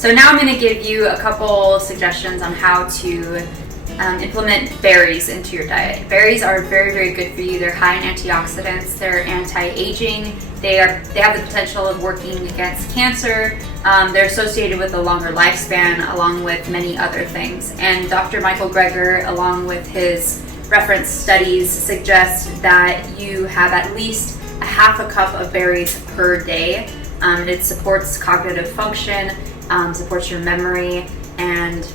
So now I'm going to give you a couple suggestions on how to implement berries into your diet. Berries are very, very good for you. They're high in antioxidants. They're anti-aging. They have the potential of working against cancer. They're associated with a longer lifespan, along with many other things. And Dr. Michael Greger, along with his reference studies, suggest that you have at least a half a cup of berries per day. It supports cognitive function, supports your memory, and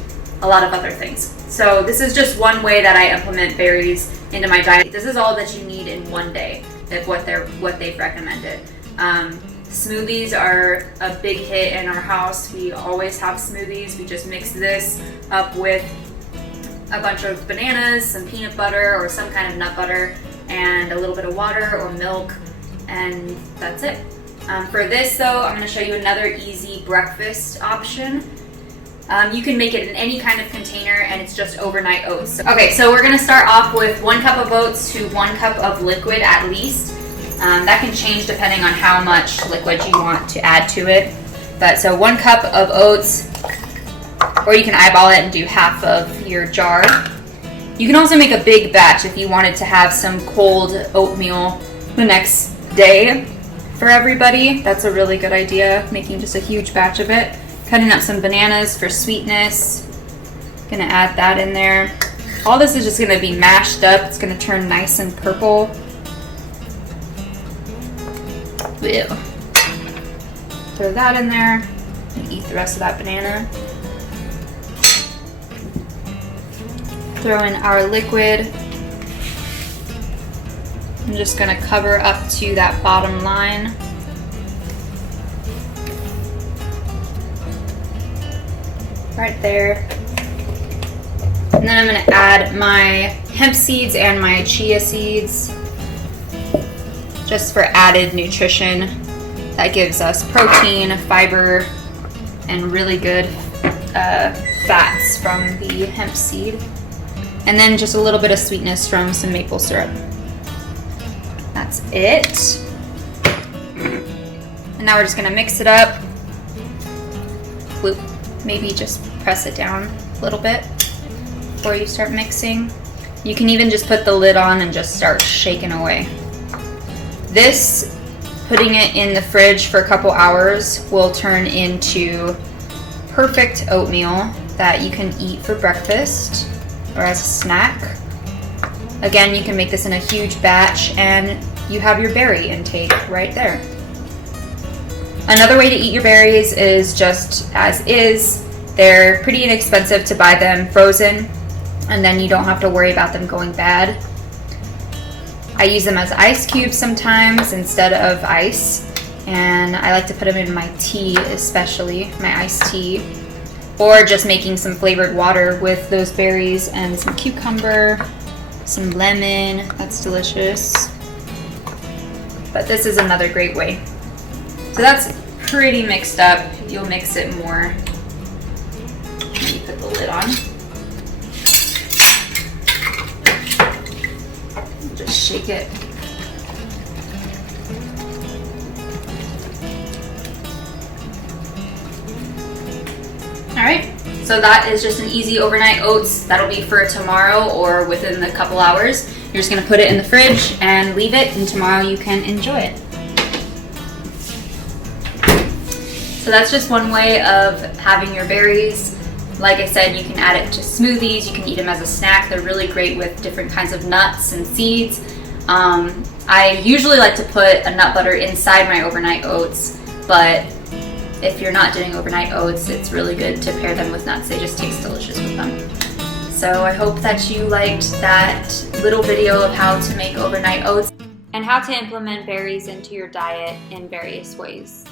a lot of other things. So this is just one way that I implement berries into my diet. This is all that you need in one day of what they've recommended. Smoothies are a big hit in our house. We always have smoothies. We just mix this up with a bunch of bananas, some peanut butter or some kind of nut butter, and a little bit of water or milk, and that's it. For this though, I'm going to show you another easy breakfast option. You can make it in any kind of container, and it's just overnight oats. Okay, so we're going to start off with 1 cup of oats to 1 cup of liquid at least. That can change depending on how much liquid you want to add to it. But so 1 cup of oats, or you can eyeball it and do half of your jar. You can also make a big batch if you wanted to have some cold oatmeal the next day for everybody. That's a really good idea, making just a huge batch of it. Cutting up some bananas for sweetness. Gonna add that in there. All this is just gonna be mashed up. It's gonna turn nice and purple. Ew. Throw that in there and eat the rest of that banana. Throw in our liquid. I'm just gonna cover up to that bottom line. Right there. And then I'm going to add my hemp seeds and my chia seeds just for added nutrition. That gives us protein, fiber, and really good fats from the hemp seed. And then just a little bit of sweetness from some maple syrup. That's it. And now we're just going to mix it up. Whoop. Maybe just press it down a little bit before you start mixing. You can even just put the lid on and just start shaking away. This, putting it in the fridge for a couple hours, will turn into perfect oatmeal that you can eat for breakfast or as a snack. Again, you can make this in a huge batch and you have your berry intake right there. Another way to eat your berries is just as is. They're pretty inexpensive to buy them frozen, and then you don't have to worry about them going bad. I use them as ice cubes sometimes instead of ice, and I like to put them in my tea, especially my iced tea, or just making some flavored water with those berries and some cucumber, some lemon. That's delicious. But this is another great way. So that's pretty mixed up. You'll mix it more. You put the lid on. Just shake it. Alright, so that is just an easy overnight oats. That'll be for tomorrow or within a couple hours. You're just going to put it in the fridge and leave it, and tomorrow you can enjoy it. So that's just one way of having your berries. Like I said, you can add it to smoothies, you can eat them as a snack. They're really great with different kinds of nuts and seeds. I usually like to put a nut butter inside my overnight oats, but if you're not doing overnight oats, it's really good to pair them with nuts. They just taste delicious with them. So I hope that you liked that little video of how to make overnight oats and how to implement berries into your diet in various ways.